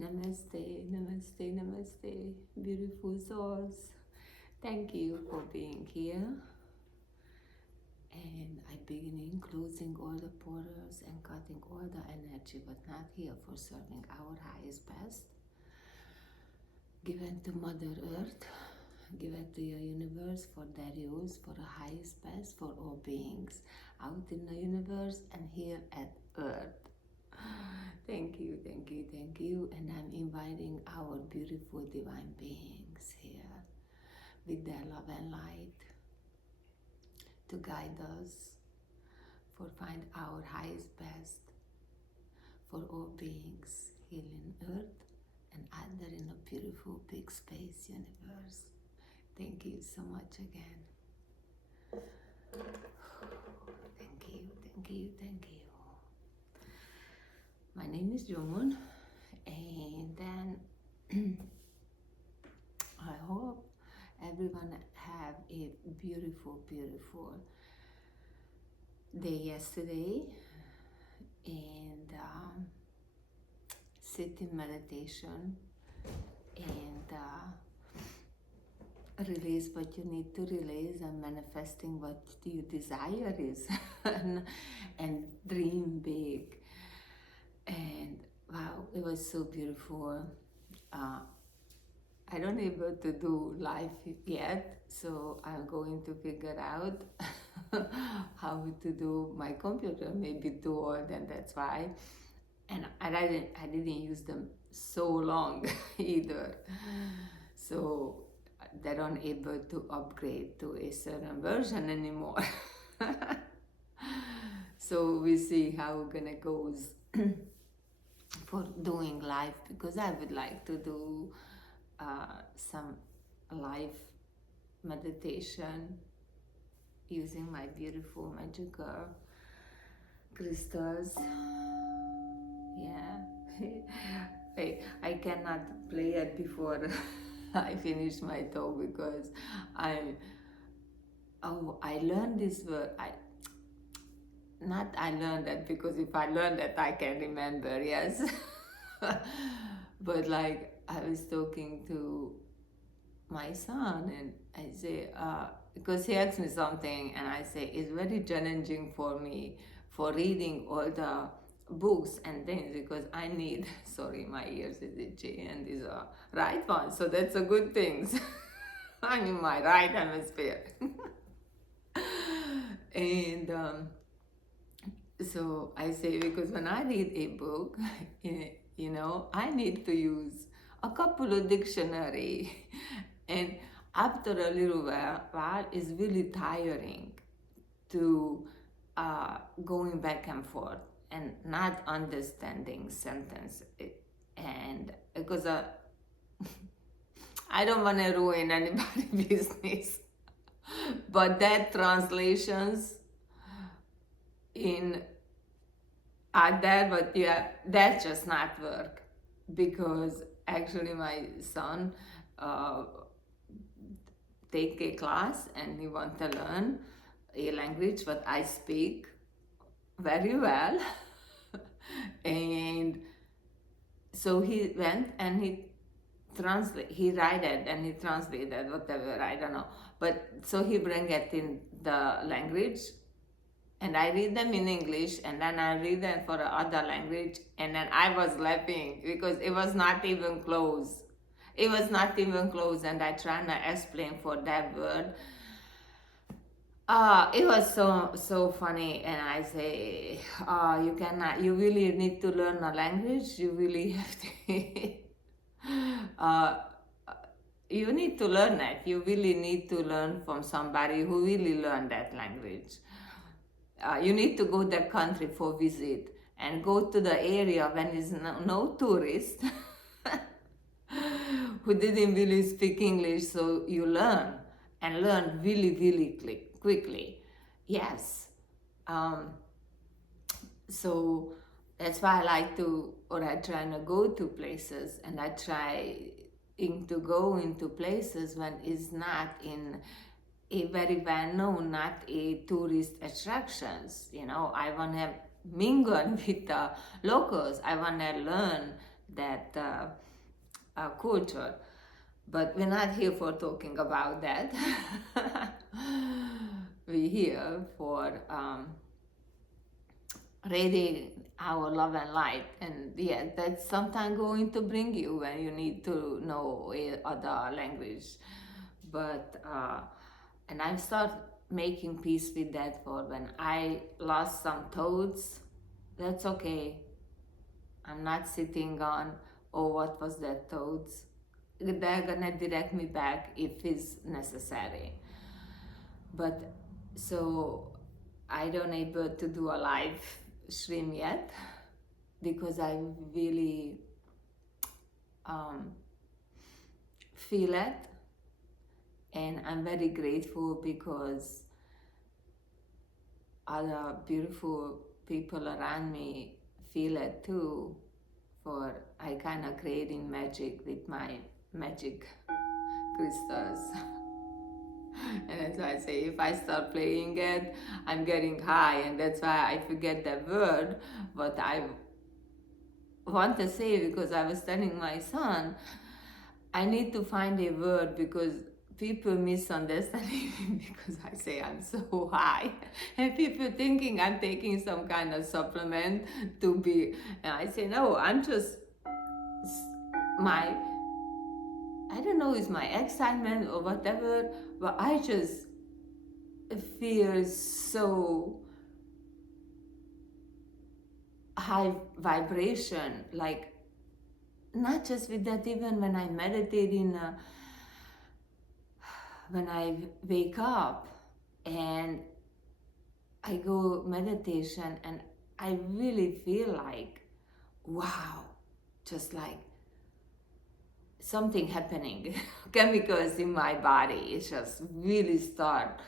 Namaste, namaste, namaste, beautiful souls. Thank you for being here. And I beginning closing all the portals and cutting all the energy, but not here for serving our highest best. Given to Mother Earth, given to your universe for their use, for the highest best, for all beings out in the universe and here at Earth. Thank you, thank you, thank you. And I'm inviting our beautiful divine beings here with their love and light to guide us for find our highest best for all beings here in Earth and other in a beautiful big space universe. Thank you so much again. Thank you, thank you, thank you. My name is Jomun, and then I hope everyone have a beautiful, beautiful day yesterday, and sit in meditation and release what you need to release and manifesting what you desire is and dream big. And wow, it was so beautiful. I don't able to do live yet, so I'm going to figure out how to do my computer, maybe too old, and that's why. And I didn't use them so long either. So they aren't able to upgrade to a certain version anymore. So we see how it gonna goes for doing live, because I would like to do some live meditation using my beautiful magical crystals. Yeah. I cannot play it before I finish my talk because I learned this word. I learned that because if I learned that I can remember, yes. But like I was talking to my son and I say, because he asked me something and I say, it's very challenging for me for reading all the books and things because I need, sorry, my ears is itchy and these are right ones, so that's a good thing. I'm in my right hemisphere. And so I say, because when I read a book, I need to use a couple of dictionary, and after a little while, it's really tiring to going back and forth and not understanding sentence. And because I don't want to ruin anybody's business, but that translations in are there, but yeah, that just not work, because actually my son take a class and he want to learn a language what I speak very well. And so he went and he write it and he translated whatever, I don't know, but so he bring it in the language and I read them in English and then I read them for other language, and then I was laughing because it was not even close. It was not even close, and I trying to explain for that word. It was so funny, and I say, you really need to learn a language. You really have to. You need to learn it. You really need to learn from somebody who really learned that language. You need to go to the country for visit and go to the area when there's no tourist who didn't really speak English, so you learn and learn really, really quickly. Yes. So that's why I like to, or I try to go to places, and I try to go into places when it's not in a very well known, not a tourist attractions. I want to mingle with the locals. I want to learn that culture. But we're not here for talking about that. We're here for reading our love and light, and yeah, that's sometimes going to bring you when you need to know other language. But and I've started making peace with that. For when I lost some thoughts, that's okay. I'm not sitting on, oh, what was that thoughts. They're gonna direct me back if it's necessary. But so I don't able to do a live stream yet because I really feel it, and I'm very grateful because other beautiful people around me feel it too. For I kind of creating magic with my magic crystals. And that's why I say if I start playing it, I'm getting high, and that's why I forget the word. But I want to say, because I was telling my son, I need to find a word because people misunderstand me because I say I'm so high, and people thinking I'm taking some kind of supplement to be, and I say no, I'm just my, I don't know, it's my excitement or whatever, but I just feel so high vibration, like not just with that, even when I meditate when I wake up and I go meditation, and I really feel like, wow, just like something happening, chemicals in my body, it just really start.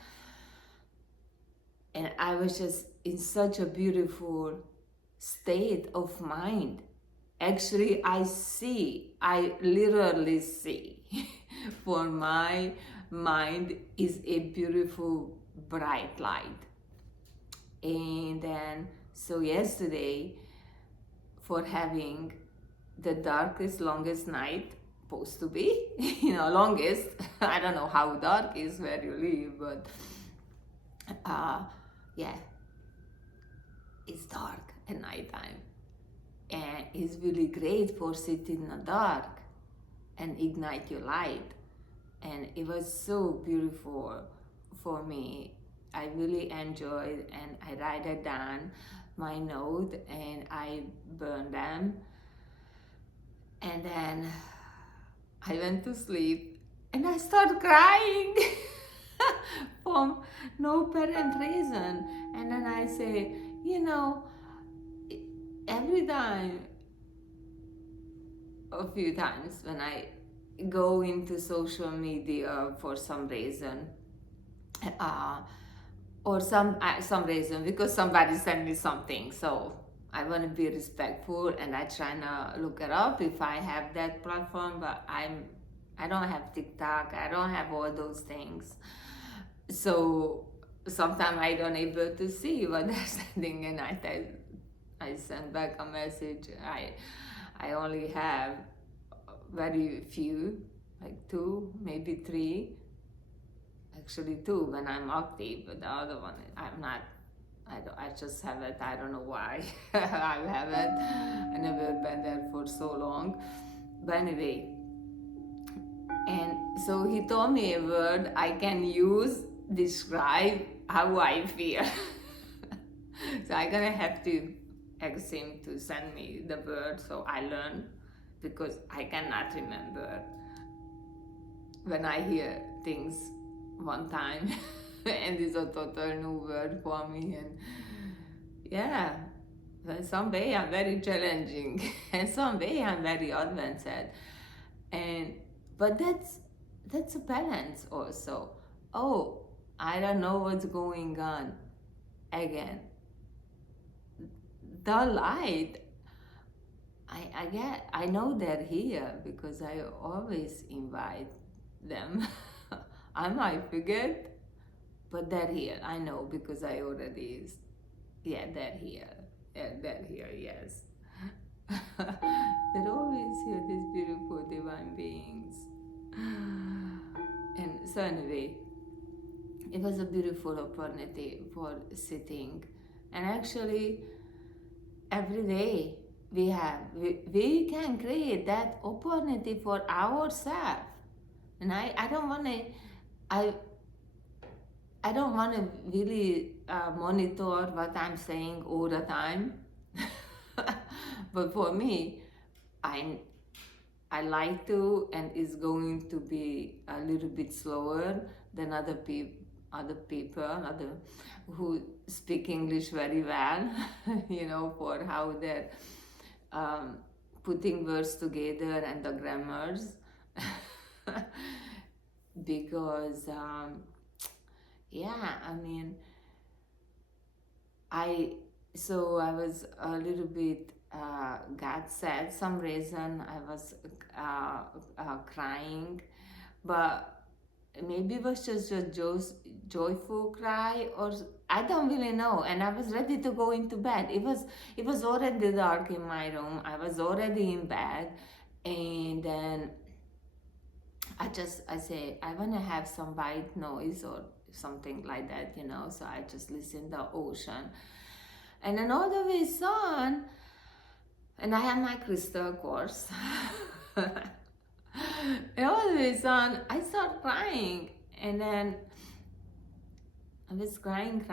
And I was just in such a beautiful state of mind. Actually, I literally see. For my mind is a beautiful bright light. And then, so yesterday, for having the darkest, longest night, supposed to be, longest, I don't know how dark is where you live, but yeah, it's dark at nighttime. And it's really great for sitting in the dark and ignite your light. And it was so beautiful for me. I really enjoyed, and I write it down my note and I burn them. And then I went to sleep and I started crying for no apparent reason. And then I say, every time, a few times when I go into social media for some reason, or some reason because somebody sent me something, so I want to be respectful and I try to look it up if I have that platform. But I don't have TikTok, I don't have all those things, so sometimes I don't able to see what they're sending, and I send back a message. I only have very few, like 2, maybe 3. Actually 2 when I'm active, but the other one I'm not. I just have it. I don't know why I have it. I never been there for so long. But anyway, and so he told me a word I can use describe how I feel. So I'm gonna have to ask him to send me the word so I learn, because I cannot remember when I hear things one time and it's a total new word for me. And yeah, in some way I'm very challenging and some way I'm very advanced, and but that's a balance also. Oh, I don't know what's going on. Again, the light, I know they're here because I always invite them. I might forget, but they're here. I know because I already, yeah, they're here. Yeah, they're here, yes. They're always was a beautiful opportunity for sitting. And actually, every day we can create that opportunity for ourselves. And I don't want to, I, I don't want to really monitor what I'm saying all the time. But for me, I I like to, and it's going to be a little bit slower than other people, other who speak English very well, for how they're um, putting words together and the grammars. Because, yeah, I mean, I I was a little bit got sad. Some reason I was crying, but maybe it was just a joyful cry, or I don't really know. And I was ready to go into bed. It was already dark in my room. I was already in bed, and then I say I wanna have some white noise or something like that, So I just listen to the ocean, and then all the way on, and I have my crystal, of course. And all the way on, I start crying, and then I was crying,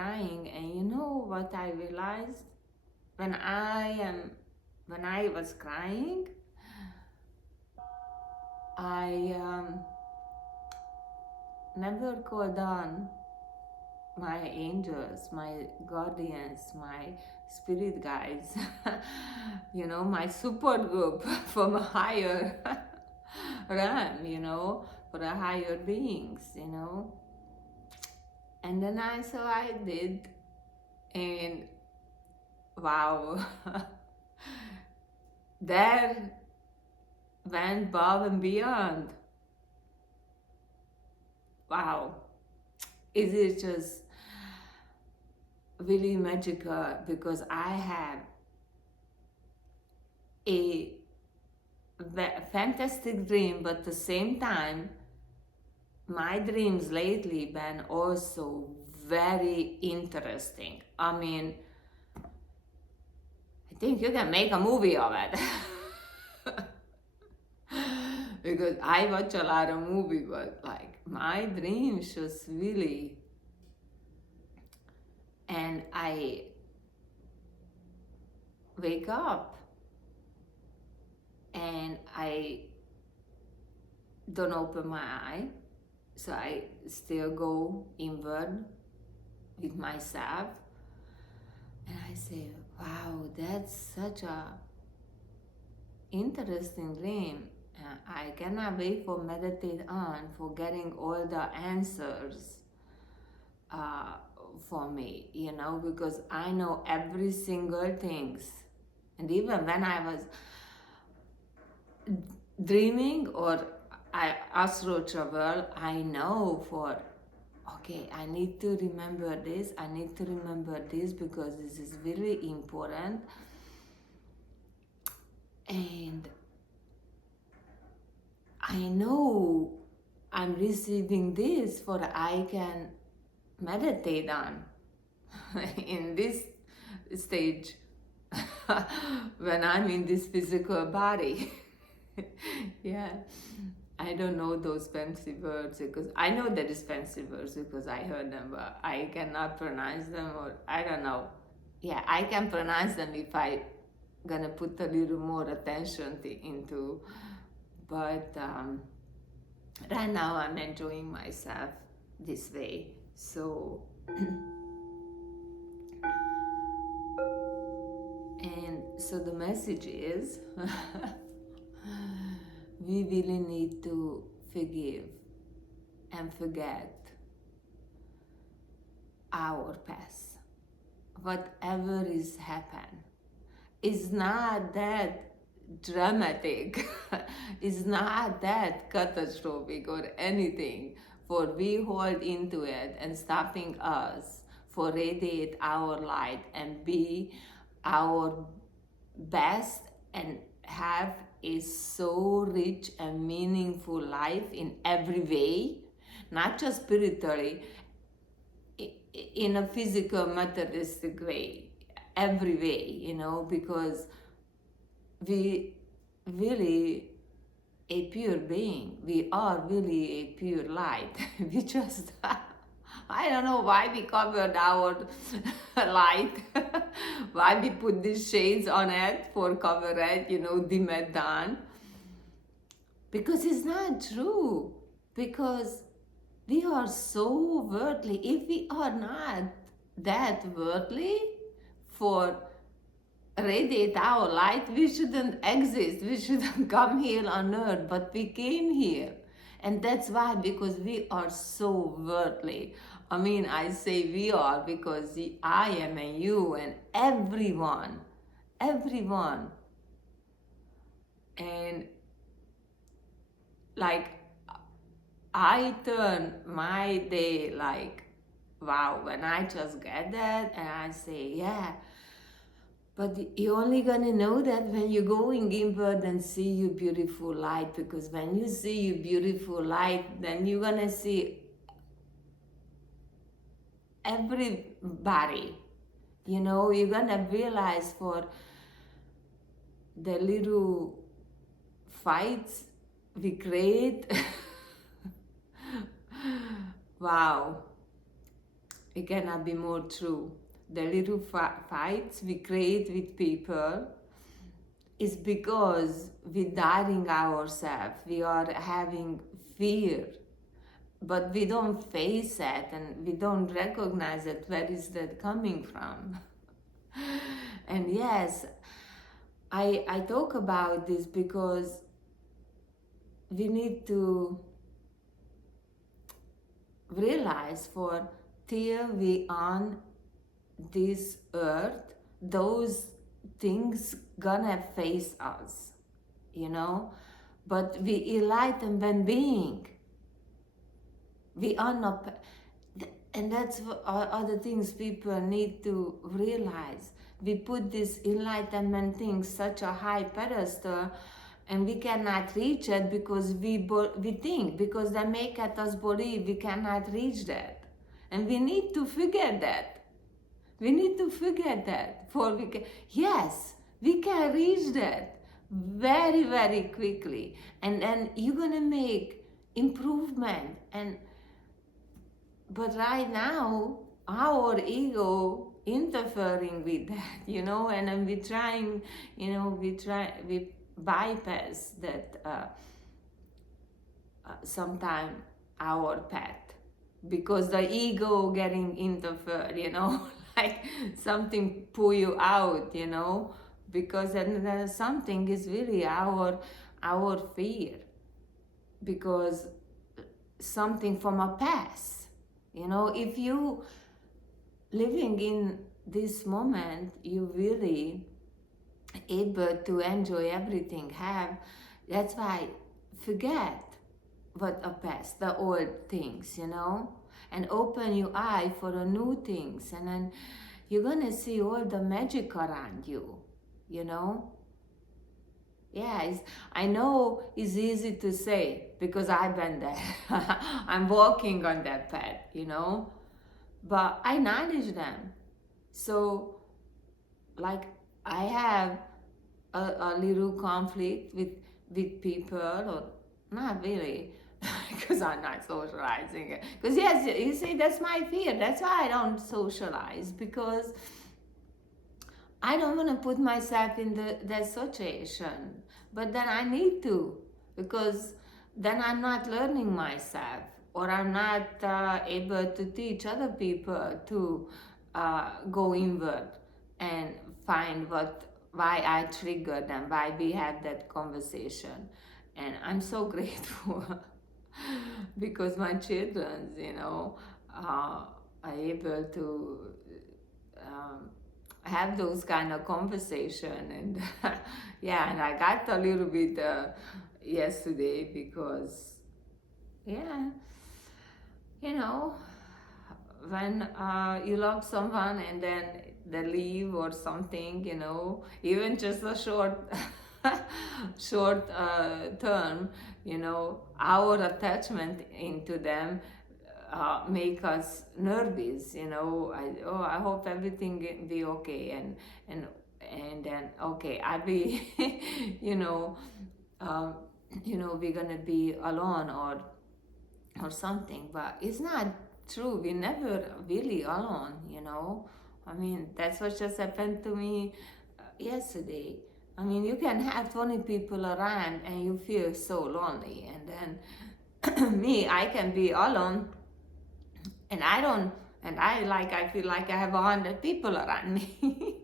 and you know what I realized when I was crying, I never called on my angels, my guardians, my spirit guides, my support group from a higher realm, for a higher beings. And then I did, and wow, there went above and beyond. Wow, is it just really magical, because I have a fantastic dream, but at the same time, my dreams lately been also very interesting. I mean, I think you can make a movie of it. Because I watch a lot of movies, but like my dreams just really, and I wake up and I don't open my eye, so I still go inward with myself, and I say, wow, that's such a interesting dream. I cannot wait for meditate on, for getting all the answers for me, because I know every single things. And even when I was dreaming or I astral travel, I know okay, I need to remember this, because this is very important. And I know I'm receiving this for I can meditate on in this stage when I'm in this physical body. Yeah, I don't know those fancy words, because I know there is fancy words because I heard them, but I cannot pronounce them, or I don't know. Yeah, I can pronounce them if I gonna put a little more attention into, but right now I'm enjoying myself this way. So and so the message is we really need to forgive and forget our past. Whatever is happened is not that dramatic, it's not that catastrophic or anything for we hold into it and stopping us for radiate our light and be our best and have a so rich and meaningful life in every way, not just spiritually, in a physical materialistic way, every way, because we really a pure being. We are really a pure light. We just, I don't know why we covered our light, why we put these shades on it for cover it, dim it down. Because it's not true. Because we are so worldly. If we are not that worldly for radiate our light, we shouldn't exist. We shouldn't come here on earth, but we came here. And that's why, because we are so worldly. I mean, I say we are because I am and you and everyone. And like, I turn my day like, wow, when I just get that and I say, yeah, but you're only gonna know that when you're going inward and see your beautiful light, because when you see your beautiful light, then you're gonna see everybody. You're gonna realize for the little fights we create. Wow, it cannot be more true. The little fights we create with people is because we're doubting ourselves. We are having fear, but we don't face it and we don't recognize it. Where is that coming from? And yes, I talk about this because we need to realize for till we on this earth, those things gonna face us, but we enlightened being. We are not, and that's other things people need to realize. We put this enlightenment thing such a high pedestal, and we cannot reach it because we think, because they make us believe we cannot reach that, and we need to forget that. We need to forget that. Yes, we can reach that very, very quickly, and then you're gonna make improvement. But right now, our ego interfering with that, and then we trying, we bypass that sometime our path, because the ego getting interfered, like something pull you out, because then something is really our fear, because something from a past. If you living in this moment, you really able to enjoy everything have. That's why forget what a past, the old things, and open your eye for the new things, and then you're gonna see all the magic around you. Yeah, I know it's easy to say because I've been there. I'm walking on that path, but I manage them. So, like, I have a little conflict with people, or not really, because I'm not socializing it. Because yes, you see, that's my fear. That's why I don't socialize, because I don't want to put myself in that situation. But then I need to, because then I'm not learning myself, or I'm not able to teach other people to go inward and find why I triggered them, why we had that conversation. And I'm so grateful because my children, are able to have those kind of conversation. And yeah, and I got a little bit yesterday because, yeah, when you love someone and then they leave or something, even just a short term, our attachment into them make us nervous, you know. I hope everything be okay, and then okay, I'll be, you know, um, we're gonna be alone or something, but it's not true. We're never really alone, you know. I mean, that's what just happened to me yesterday. I mean, you can have 20 people around and you feel so lonely, and then me, I can be alone, and I don't, and I feel like I have 100 people around me.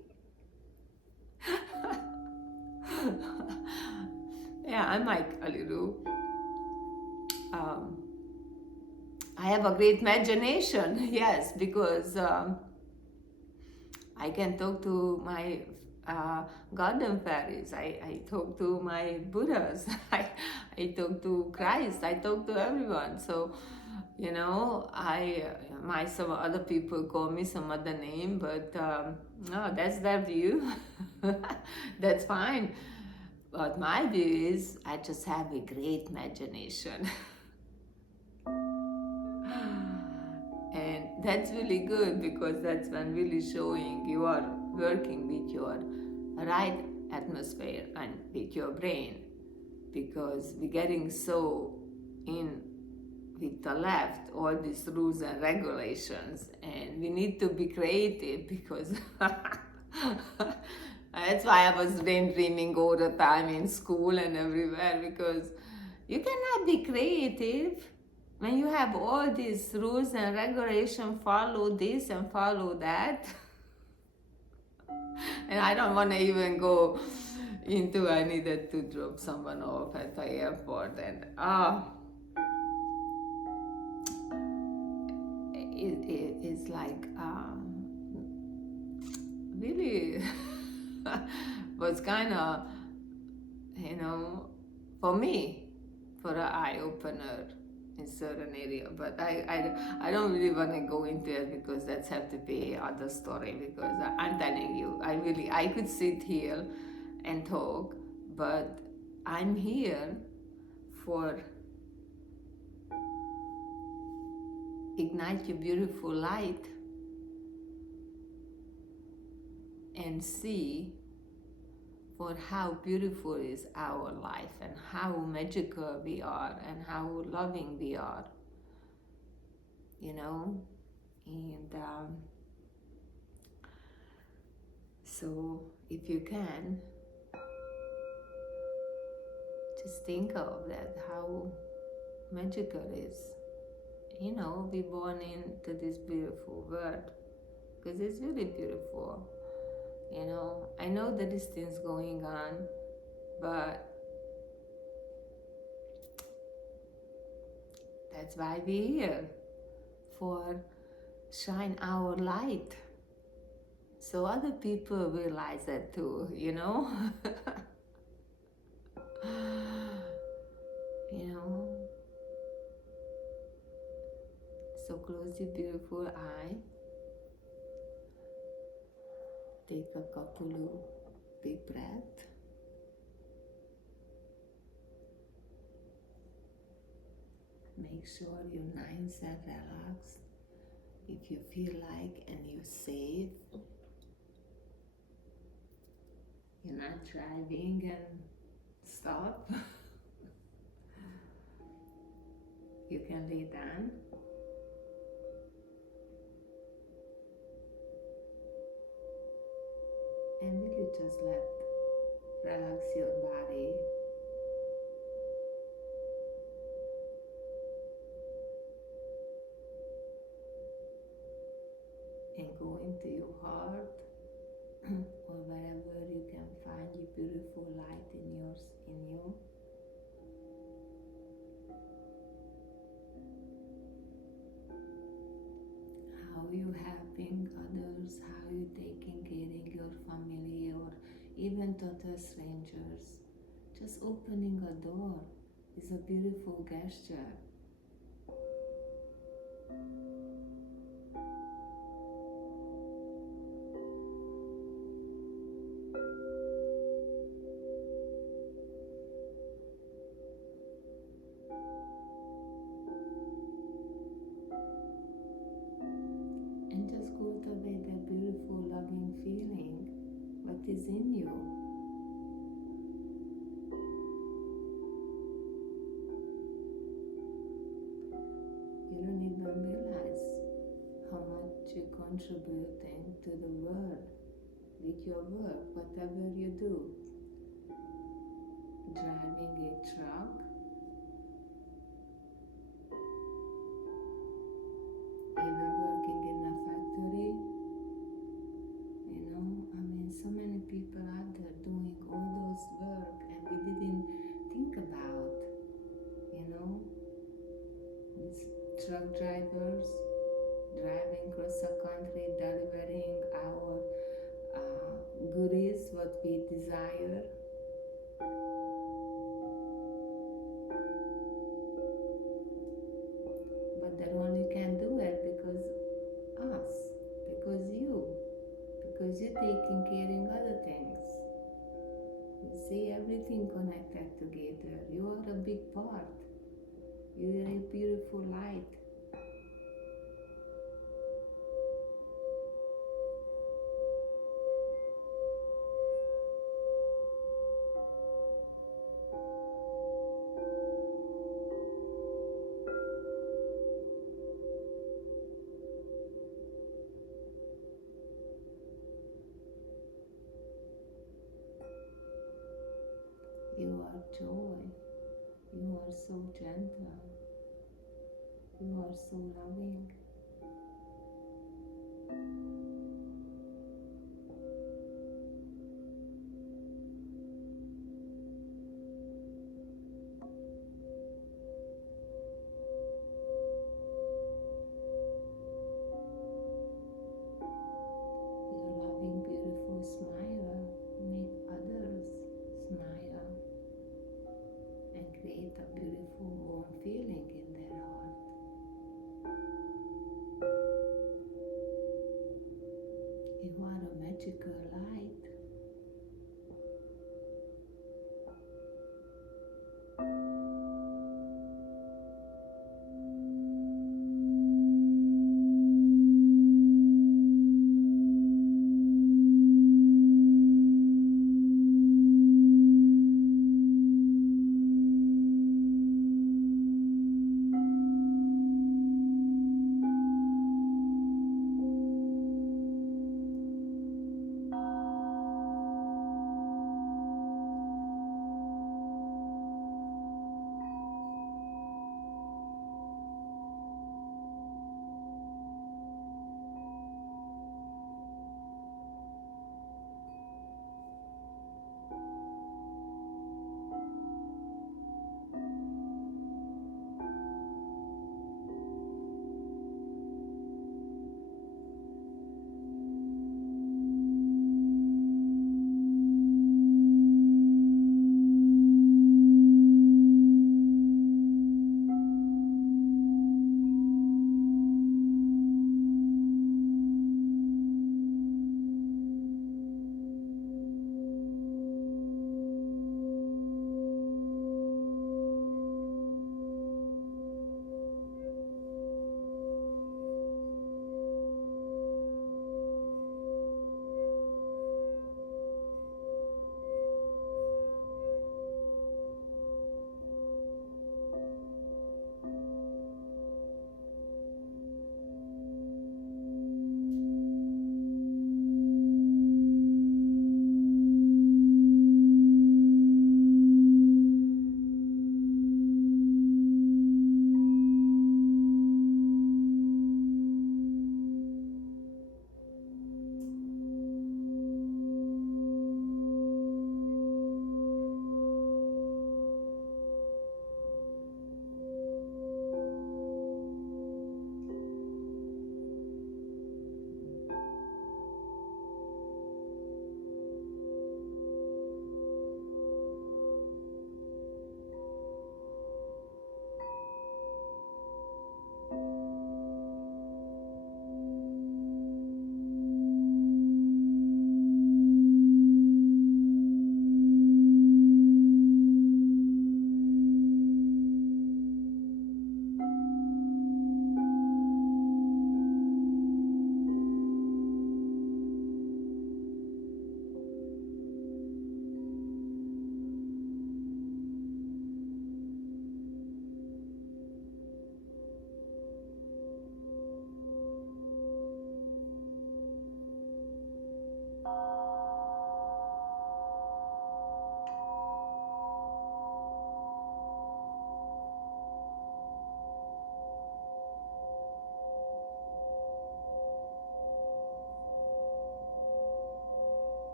Yeah, I'm like a little. Um, I have a great imagination, yes, because I can talk to my garden fairies. I talk to my Buddhas. I talk to Christ. I talk to everyone. So, you know, some other people call me some other name, but no, that's their view. That's fine. But my view is I just have a great imagination. And that's really good because that's when really showing you are working with your right atmosphere and with your brain, because we're getting so in with the left all these rules and regulations, and we need to be creative because that's why I was daydreaming all the time in school and everywhere, because you cannot be creative when you have all these rules and regulation, follow this and follow that. And I don't want to even go into, I needed to drop someone off at the airport, and it's like really was kind of, you know, for me, for an eye opener in certain area. But I don't really want to go into it because that's have to be other story, because I'm telling you, I could sit here and talk, but I'm here for ignite your beautiful light and see for how beautiful is our life and how magical we are and how loving we are, you know. And so if you can just think of that, how magical it is, you know, be born into this beautiful world, because it's really beautiful. You know, I know that these things going on, but that's why we're here, for shine our light so other people realize that too, you know. You know, so close your beautiful eye, take a couple of big breaths. Make sure you're nice and relaxed. If you feel like and you're safe, you're not driving and stop, you can lay down. And really just relax your body. And go into your heart or wherever you can find your beautiful light in you. How you helping others, how you taking care of your family or even total strangers. Just opening a door is a beautiful gesture. contributing to the world with your work, whatever you do. Driving a truck, even working in a factory. So many people out there doing all those work and we didn't think about, these truck drivers driving across the country, delivering our goodies, what we desire. But they only can do it because you're taking care of other things. You see, everything connected together. You are a big part. You are a beautiful light. You are joy. You are so gentle. You are so loving.